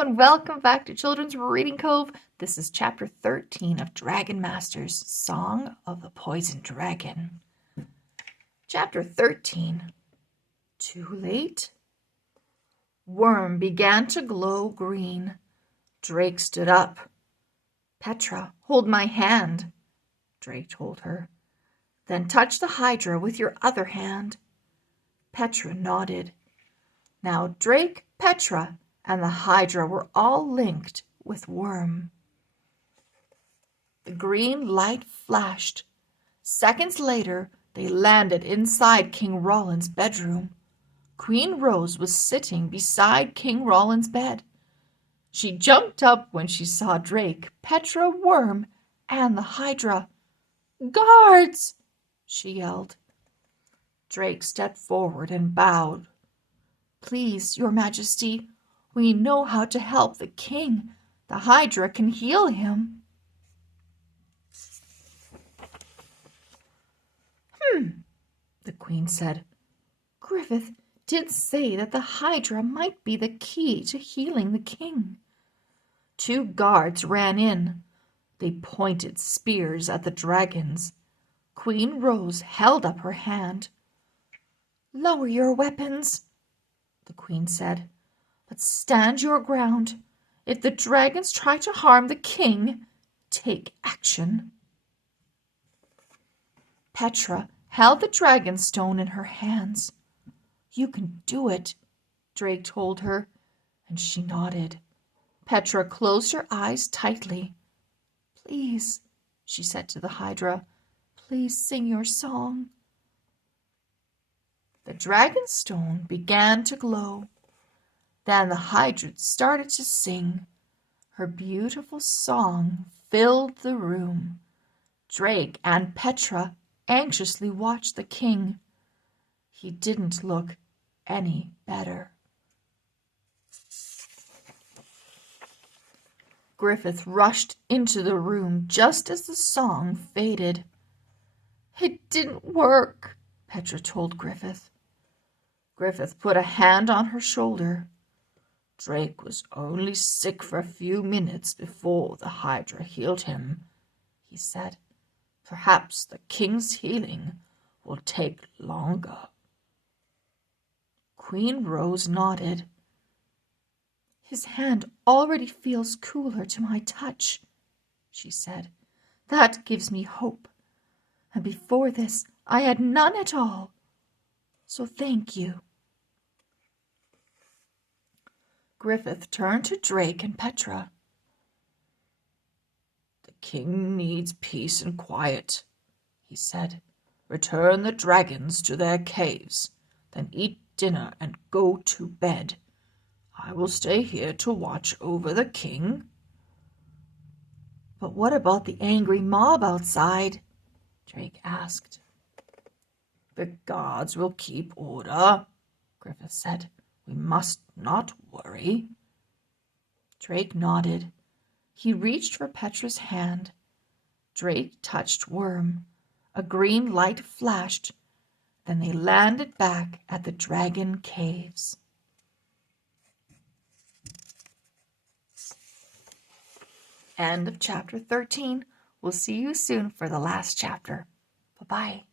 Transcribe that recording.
and welcome back to Children's Reading Cove. This is chapter 13 of Dragon Master's Song of the Poison Dragon. Chapter 13. Too late? Worm began to glow green. Drake stood up. Petra, hold my hand, Drake told her. Then touch the Hydra with your other hand. Petra nodded. Now Drake, Petra, and the Hydra were all linked with Worm. The green light flashed. Seconds later, they landed inside King Roland's bedroom. Queen Rose was sitting beside King Roland's bed. She jumped up when she saw Drake, Petra, Worm, and the Hydra. "Guards!" she yelled. Drake stepped forward and bowed. "Please, Your Majesty, we know how to help the king. The Hydra can heal him." The queen said. "Griffith did say that the Hydra might be the key to healing the king." Two guards ran in. They pointed spears at the dragons. Queen Rose held up her hand. "Lower your weapons," the queen said, "but stand your ground. If the dragons try to harm the king, take action." Petra held the dragon stone in her hands. "You can do it," Drake told her, and she nodded. Petra closed her eyes tightly. "Please," she said to the Hydra, "please sing your song." The dragon stone began to glow. Then the Hydra started to sing. Her beautiful song filled the room. Drake and Petra anxiously watched the king. He didn't look any better. Griffith rushed into the room just as the song faded. "It didn't work," Petra told Griffith. Griffith put a hand on her shoulder. "Drake was only sick for a few minutes before the Hydra healed him," he said. "Perhaps the king's healing will take longer." Queen Rose nodded. "His hand already feels cooler to my touch," she said. "That gives me hope. And before this, I had none at all. So thank you." Griffith turned to Drake and Petra. "The king needs peace and quiet," he said. "Return the dragons to their caves, then eat dinner and go to bed. I will stay here to watch over the king." "But what about the angry mob outside?" Drake asked. "The guards will keep order," Griffith said. "We must not worry." Drake nodded. He reached for Petra's hand. Drake touched Worm. A green light flashed. Then they landed back at the dragon caves. End of chapter 13. We'll see you soon for the last chapter. Bye-bye.